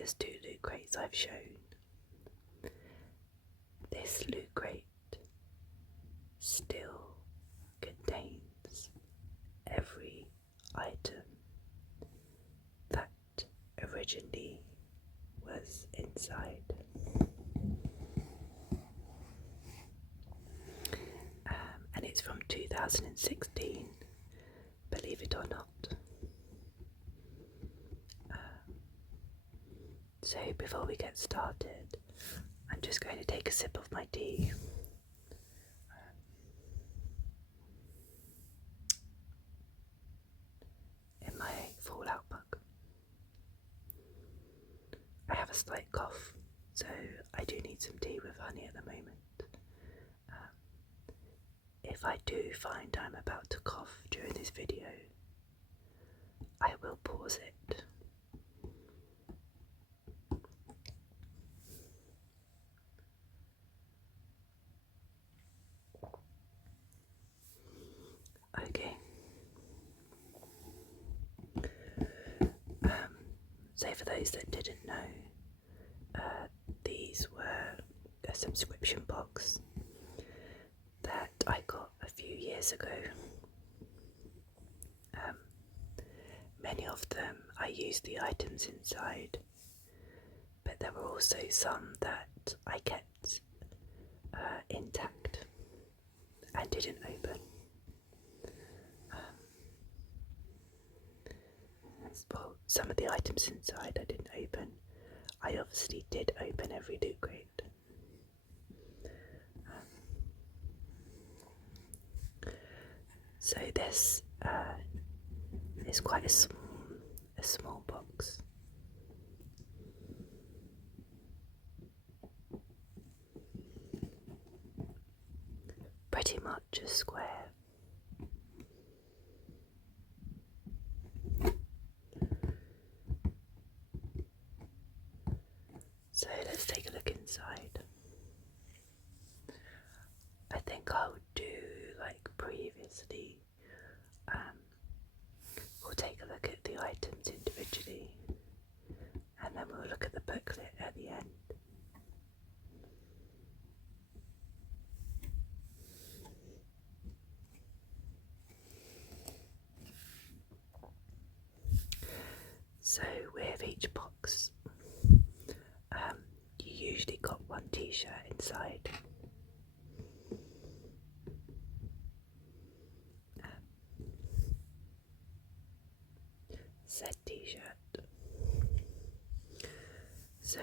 previous 2 loot crates I've shown, this loot crate still contains every item that originally was inside. And it's from 2016, believe it or not. So before we get started, I'm just going to take a sip of my tea. In my Fallout mug. I have a slight cough, so I do need some tea with honey at the moment. If I do find I'm about to cough during this video, I will pause it. Okay. So for those that didn't know, these were a subscription box that I got a few years ago. Many of them I used the items inside, but there were also some that I kept intact and didn't open. Well, some of the items inside I didn't open. I obviously did open every loot crate. So this is quite a small box. Pretty much a square. So let's take a look inside. I think I'll do like previously. We'll take a look at the items individually, and then we'll look at the booklet at the end. So with each box, you usually got one t-shirt inside. Said t-shirt. So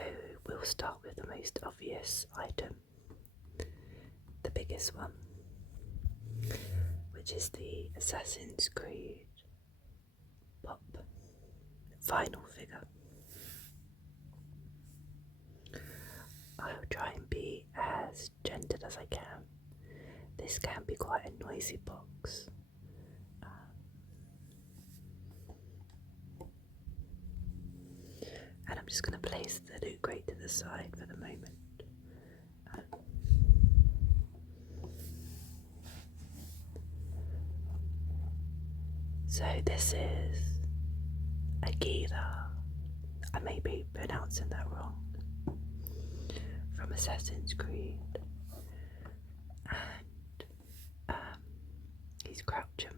we'll start with the most obvious item, the biggest one, which is the Assassin's Creed Pop vinyl figure. I'll try and be as gentle as I can. This can be quite a noisy box. And I'm just going to place the loot crate to the side for the moment. So this is Aguila. I may be pronouncing that wrong. From Assassin's Creed. And he's crouching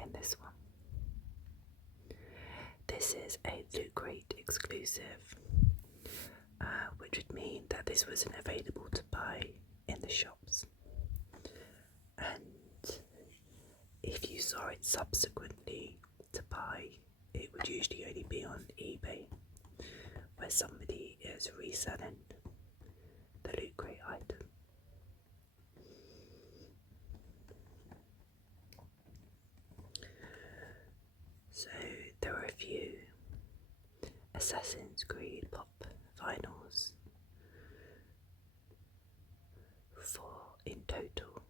in this one. This is a Loot Crate exclusive, which would mean that this wasn't available to buy in the shops. And if you saw it subsequently to buy, it would usually only be on eBay, where somebody is reselling the Loot Crate item. So there are a few Assassin's Creed Pop vinyls, 4 in total.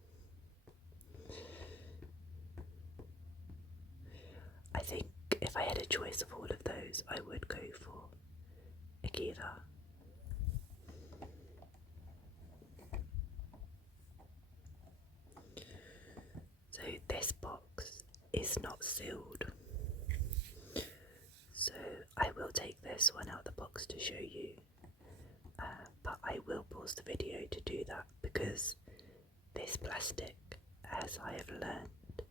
I think if I had a choice of all of those, I would go for Aguila. So this box is not sealed, so I will this one out of the box to show you, but I will pause the video to do that because this plastic, as I have learned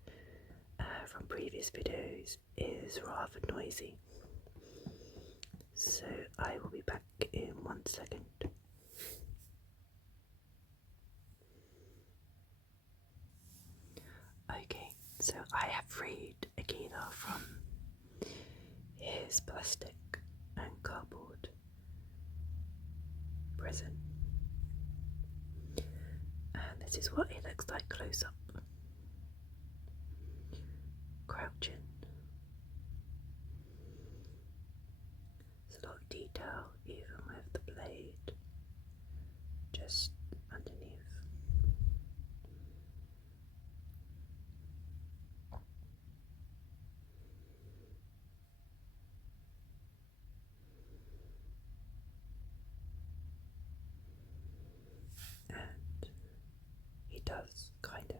from previous videos, is rather noisy. So I will be back in 1 second. Okay, so I have freed Akira from his plastic and cardboard prison. And this is what he looks like close up. Crouching. There's a lot of detail even with the blade just underneath. And he does kind of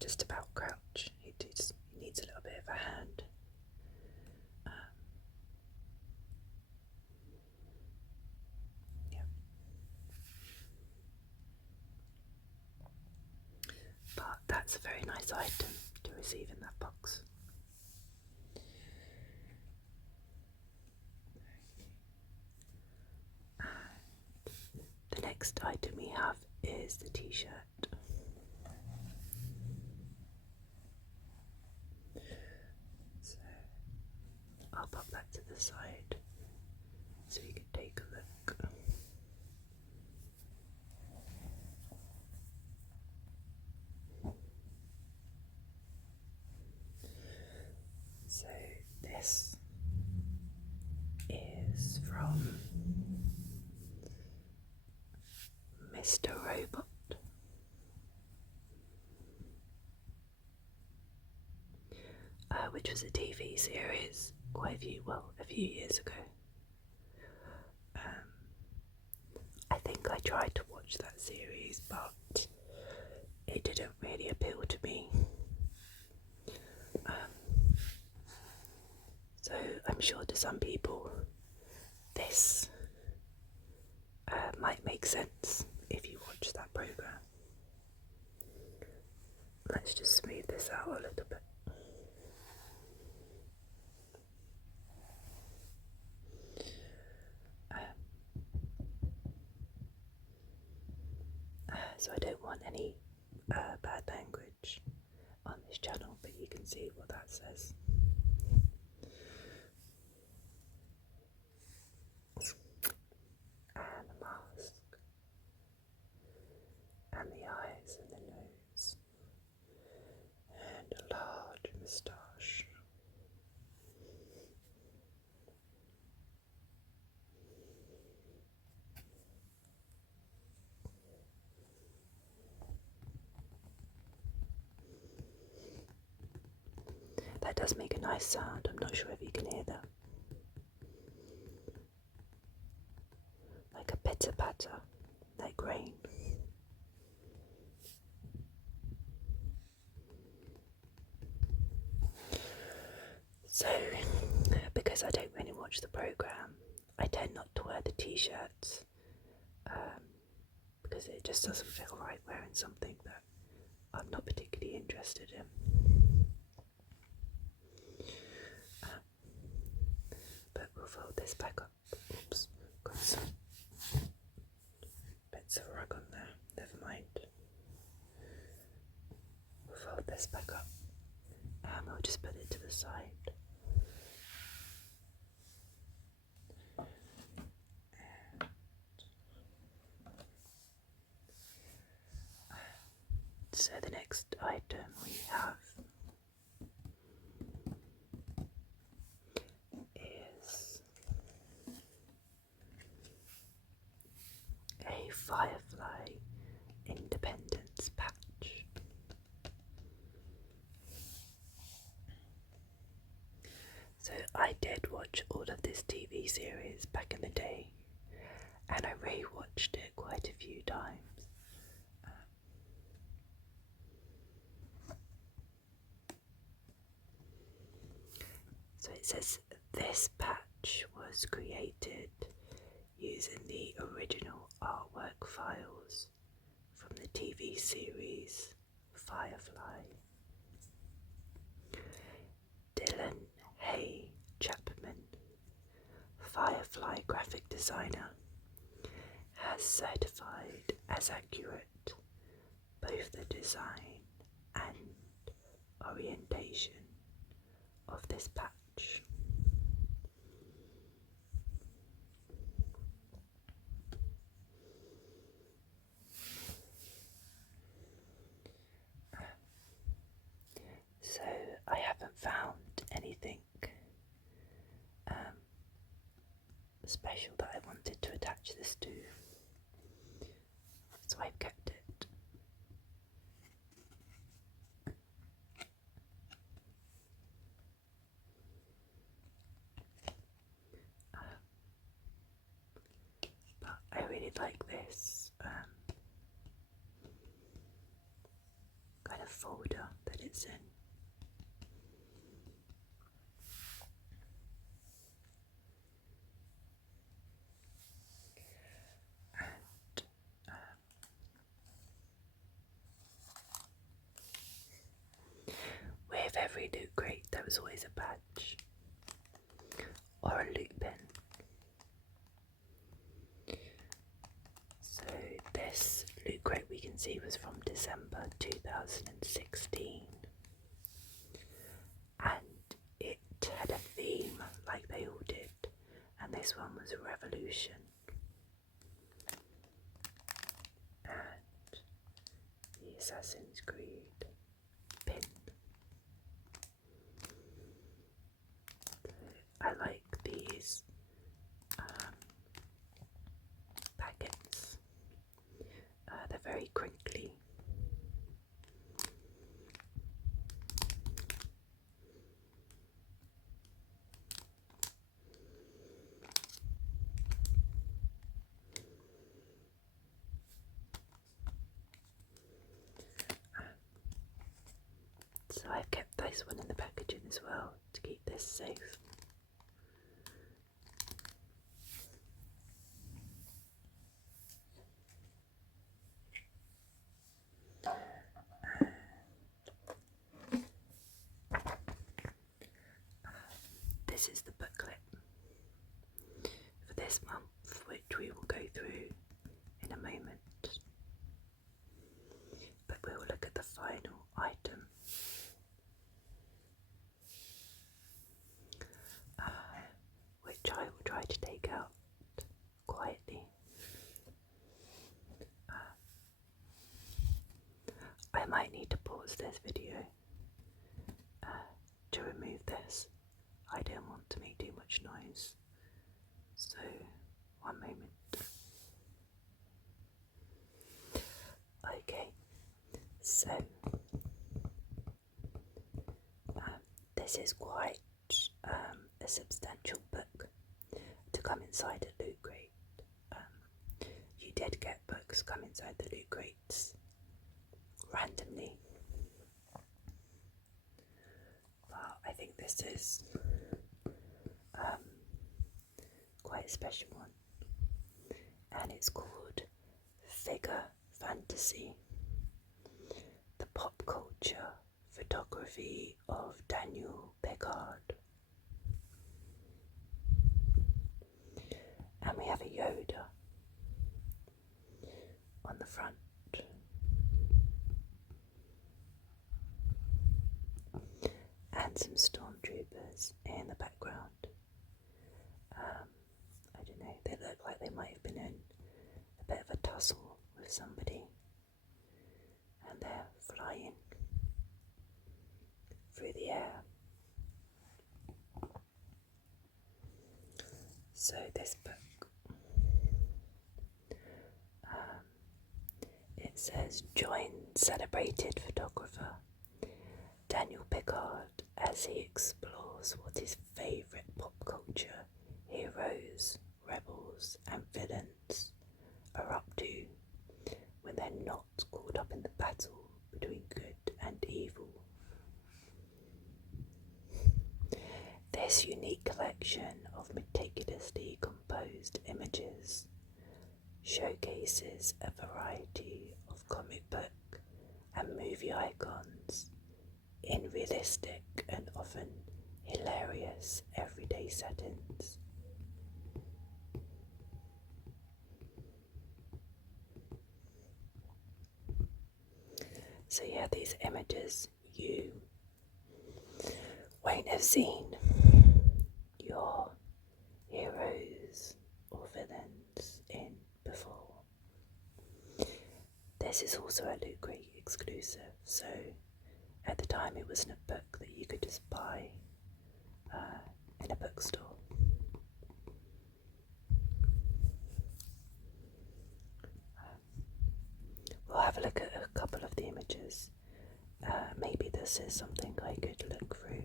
just about crouch. He needs a little bit of a hand. Yeah. But that's a very nice item to receive in that box. And the next item we have is the t-shirt. So I'll pop that to the side so you can take a look. So this is from Mr. Robot. Which was a TV series quite a few years ago. I think I tried to watch that series, but it didn't really appeal to me. So I'm sure to some people this might make sense if you watch that program. Let's just smooth this out a little bit. So I don't want any bad language on this channel, but you can see what that says. And the mask, and the eyes, and the nose, and a large moustache. That does make a nice sound. I'm not sure if you can hear that. Like a pitter patter, like rain. So, because I don't really watch the program, I tend not to wear the t-shirts because it just doesn't feel right wearing something that I'm not particularly interested in. But we'll fold this back up. Oops, got some bits of rug on there. Never mind. We'll fold this back up and we'll just put it to the side. So the next item we have is a Firefly Independence patch. So I did watch all of this TV series back in the day, and I re-watched it quite a few times. So it says this patch patch was created using the original artwork files from the TV series Firefly. Dylan Hay Chapman, Firefly graphic designer, has certified as accurate both the design and orientation of this patch. So I haven't found anything special that I wanted to attach this to, so I've kept it. But I really like this kind of folder that it's in. With every loot crate there was always a badge or a loot pin. So this loot crate we can see was from December 2016, and it had a theme like they all did, and this one was Revolution. And the Assassin's Creed pin. I like these packets. They're very crinkly. So I've kept this one in the packaging as well to keep this safe. This is the booklet for this month, which we will go through in a moment. But we will look at the final item. Which I will try to take out quietly. I might need to pause this video to remove this. I don't want to make too much noise. So, one moment. Okay, so this is quite a substantial book to come inside a loot crate. You did get books come inside the loot crates randomly, but I think this is quite a special one, and it's called Figure Fantasy, the pop culture photography of Daniel Picard. And we have a Yoda on the front. And some stormtroopers in the background. I don't know, they look like they might have been in a bit of a tussle with somebody. And they're flying through the air. So this book, it says, join celebrated photographer Daniel Picard as he explores what his favourite pop culture heroes, rebels and villains are up to when they're not caught up in the battle between good and evil. This unique collection of meticulously composed images showcases a variety of comic book and movie icons in realistic and often hilarious everyday settings. So yeah, these images you won't have seen your heroes or villains in before. This is also a Lootcrate exclusive, so at the time it wasn't a book that you could just buy in a bookstore. We'll have a look at a couple of the images. Maybe this is something I could look through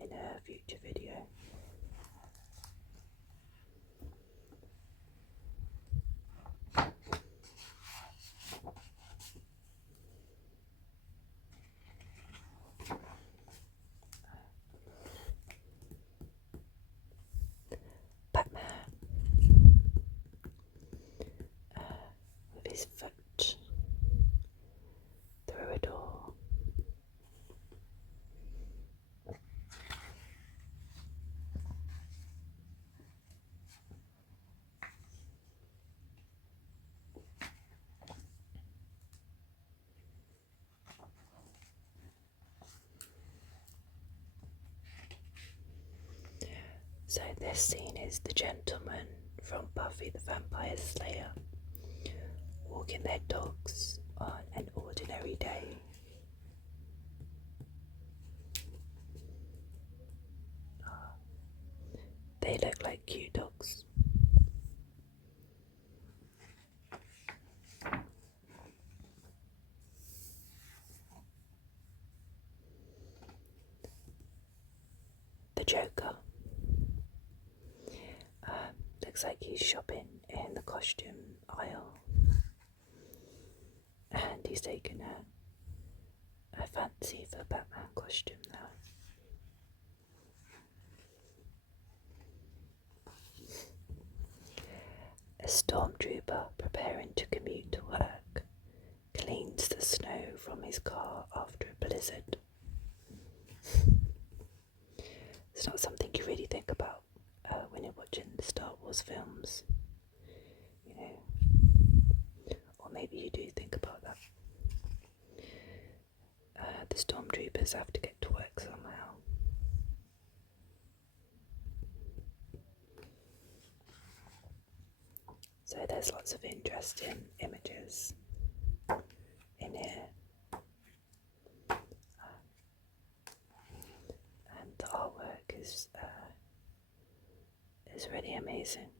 in a future video. Batman with his foot through a door. So this scene is the gentleman from Buffy the Vampire Slayer walking their dogs on an ordinary day. They look like cute dogs. The Joker looks like he's shopping in the costume aisle, and he's taken a fancy for Batman costume now. A stormtrooper preparing to commute to work cleans the snow from his car after a blizzard. It's not something you really think about when you're watching the Star Wars films, you know, or maybe you do think about that. The stormtroopers have to get to work somehow. So there's lots of interesting images in here. And the artwork is really amazing.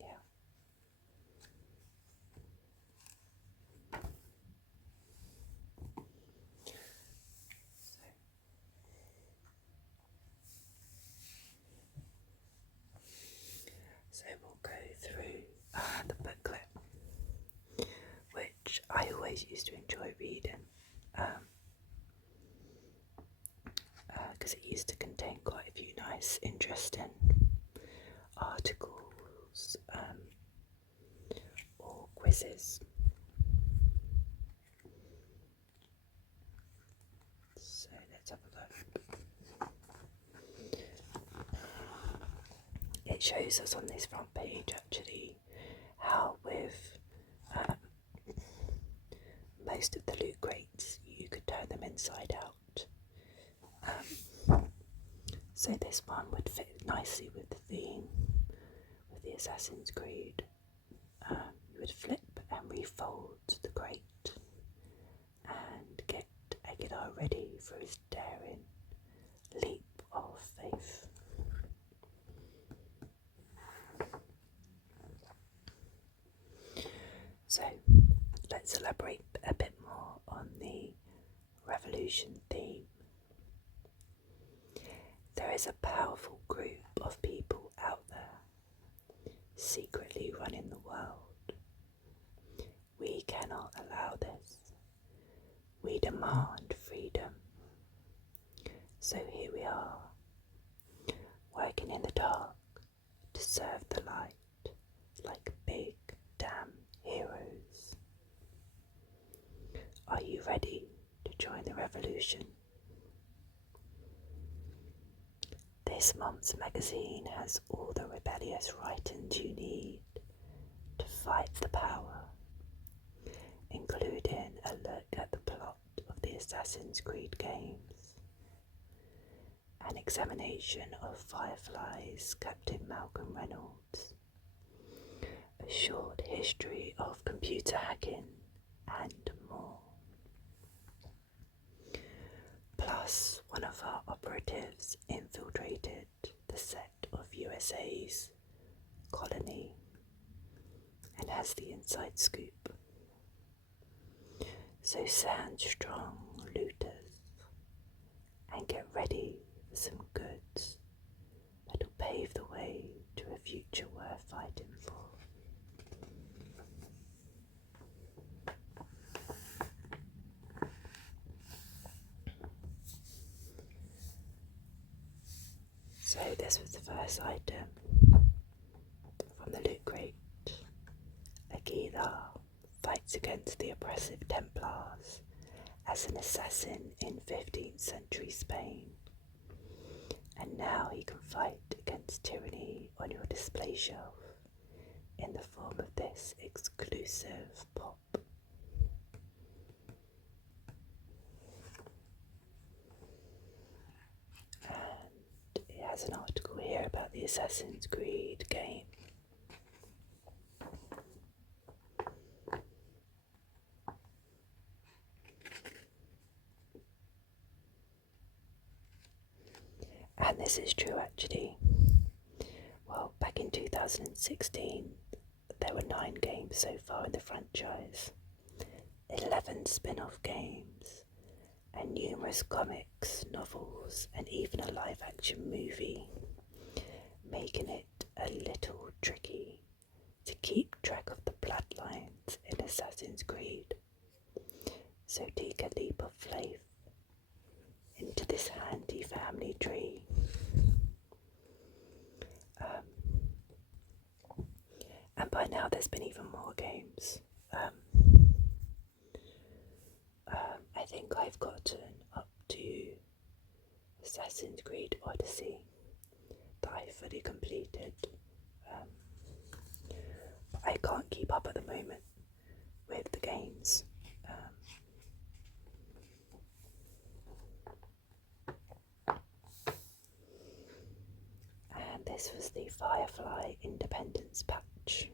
Yeah. So we'll go through the booklet, which I always used to enjoy reading, because it used to contain quite a few nice, interesting articles or quizzes. So let's have a look. It shows us on this front page actually how with most of the loot crates you could turn them inside out. So this one would fit nicely with the theme, with the Assassin's Creed. You would flip and refold the crate and get Aguilar ready for his daring leap of faith. So let's elaborate a bit more on the revolution theme. There is a powerful group of people out there secretly running the world. We cannot allow this. We demand freedom. So here we are, working in the dark to serve the light like big damn heroes. Are you ready to join the revolution? This month's magazine has all the rebellious writings you need to fight the power, including a look at the plot of the Assassin's Creed games, an examination of Firefly's Captain Malcolm Reynolds, a short history of computer hacking, and more. Plus, one of our operatives infiltrated the set of USA's colony and has the inside scoop. So stand strong, looters, and get ready for some goods that'll pave the way to a future worth fighting for. So this was the first item from the Lootcrate. Aguilar fights against the oppressive Templars as an assassin in 15th century Spain. And now he can fight against tyranny on your display shelf in the form of this exclusive pop. And it has an article here about the Assassin's Creed game. And this is true actually. Well, back in 2016, there were 9 games so far in the franchise, 11 spin-off games, and numerous comics, novels, and even a live-action movie, making it a little tricky to keep track of the bloodlines in Assassin's Creed. So take a leap of faith into this handy family tree. And by now there's been even more games. I think I've gotten up to Assassin's Creed Odyssey that I fully completed. But I can't keep up at the moment with the games. And this was the Firefly Independence patch.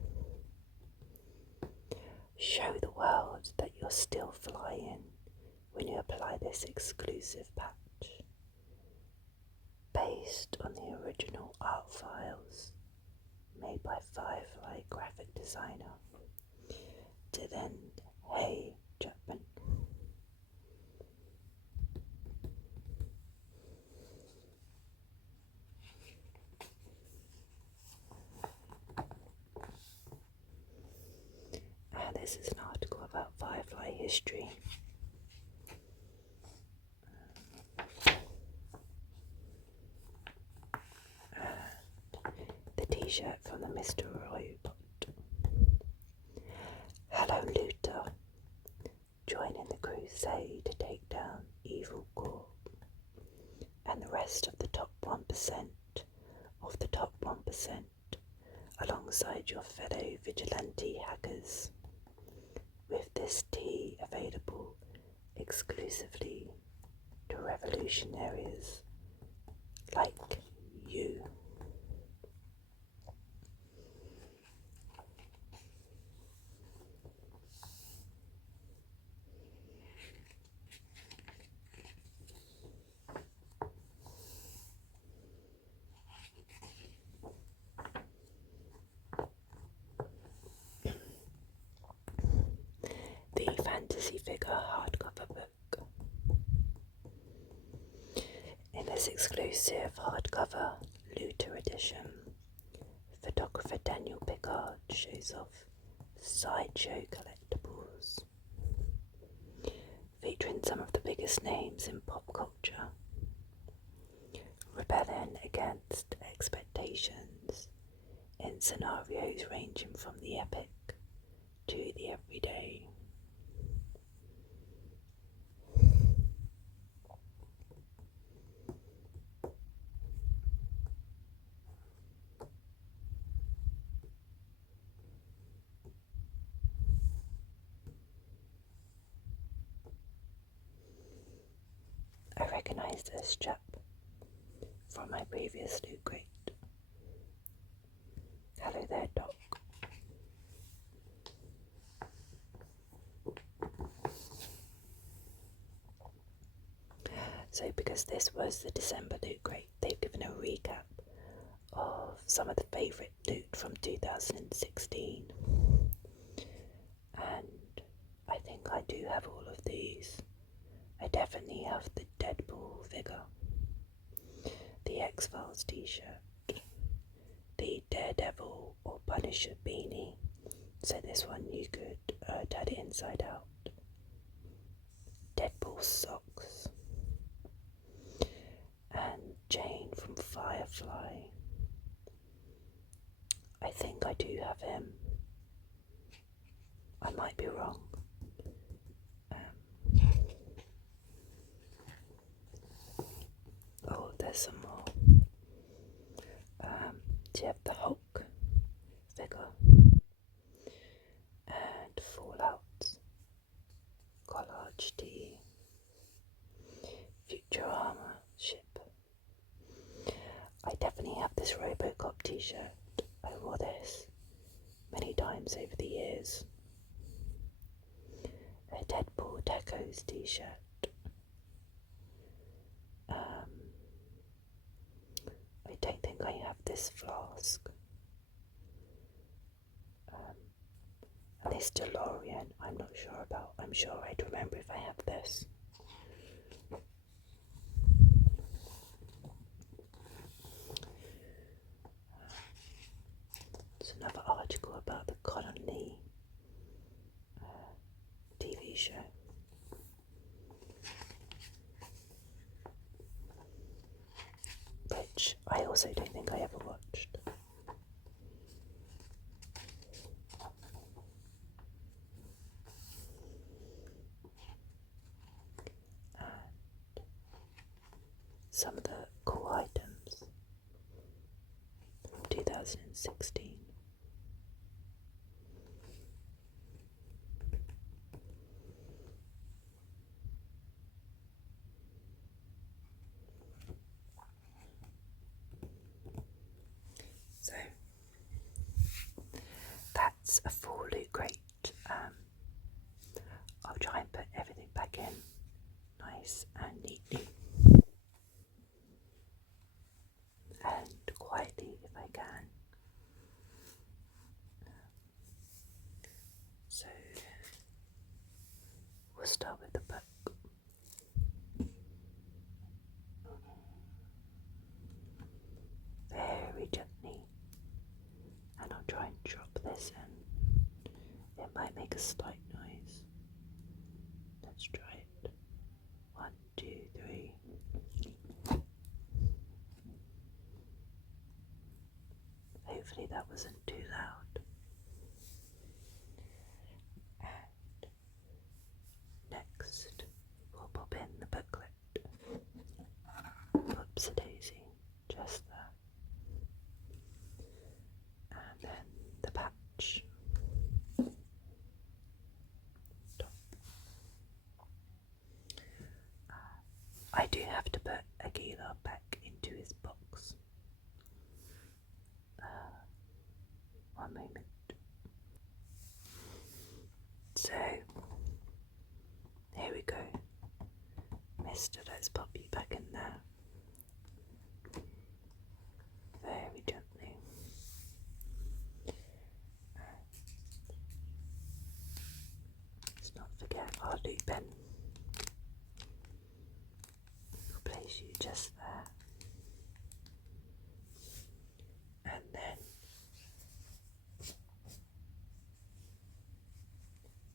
Show the world that you're still flying when you apply this exclusive patch, based on the original art files made by Firefly graphic designer to then Hey Chapman. And this is an article about Firefly history. The t-shirt from the Mr. Robot. Hello Looter, join in the crusade to take down evil Corp and the rest of the top 1% of the top 1% alongside your fellow vigilante hackers, with this tea available exclusively to revolutionaries like you. The fantasy figure hardcover book. In this exclusive hardcover Looter edition, photographer Daniel Pickard shows off sideshow collectibles featuring some of the biggest names in pop culture, rebelling against expectations in scenarios ranging from the epic to the everyday. I recognised this chap from my previous Lootcrate. Hello there, Doc. So because this was the December Lootcrate, they've given a recap of some of the favourite loot from 2016. And I think I do have all of these. I definitely have the Deadpool figure, the X-Files t-shirt, the Daredevil or Punisher beanie, so this one you could turn it inside out, Deadpool socks, and Jane from Firefly. I think I do have him. I might be wrong. Oh, there's some more. Do you have the Hulk figure? And Fallout collage tee, Futurama ship. I definitely have this Robocop t-shirt. I wore this many times over the years. A Deadpool Decos t-shirt. I don't think I have this flask. And this DeLorean, I'm not sure about. I'm sure I'd remember if I have this. It's another article about the Colony TV show. Which I also don't think I ever watched. And some of the cool items from 2016. So that's a full Lootcrate. I'll try and put everything back in nice and neatly and quietly if I can. So we'll start with the book. Very gently, and I'll try and drop this in. It might make a slight noise. Let's try it. 1, 2, 3. Hopefully that wasn't too loud. And next we'll pop in the booklet. Whoopsie daisy, just that. And then the patch. I do have to put Aguilar back into his box. One moment. So, here we go. Mister, let's pop you back in there. Very gently. Let's not forget our loop pen. We'll place you just there. And then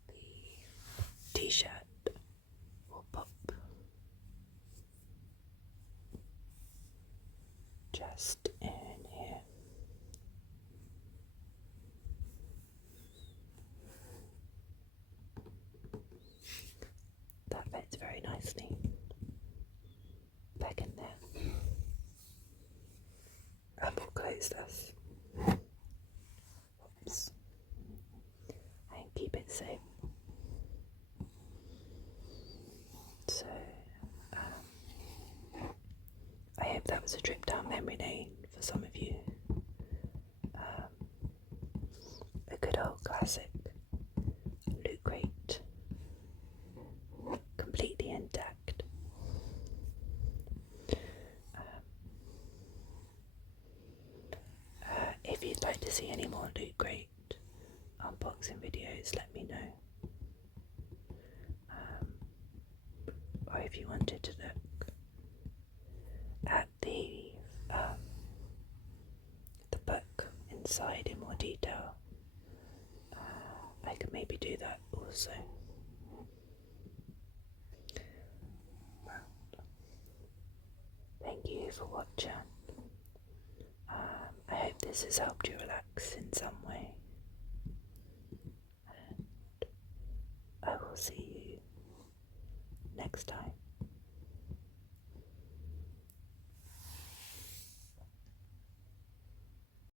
the t-shirt will pop just in here. That fits very nicely back in there. And we'll close this. Oops. And keep it safe. So, I hope that was a trip down memory lane for some of you. A good old classic Lootcrate, completely intact. If you'd like to see any more Lootcrate unboxing videos, let me know. Or if you wanted to look at the book inside in more detail, I could maybe do that also. Thank you for watching. I hope this has helped you relax in some way. And I will see you next time.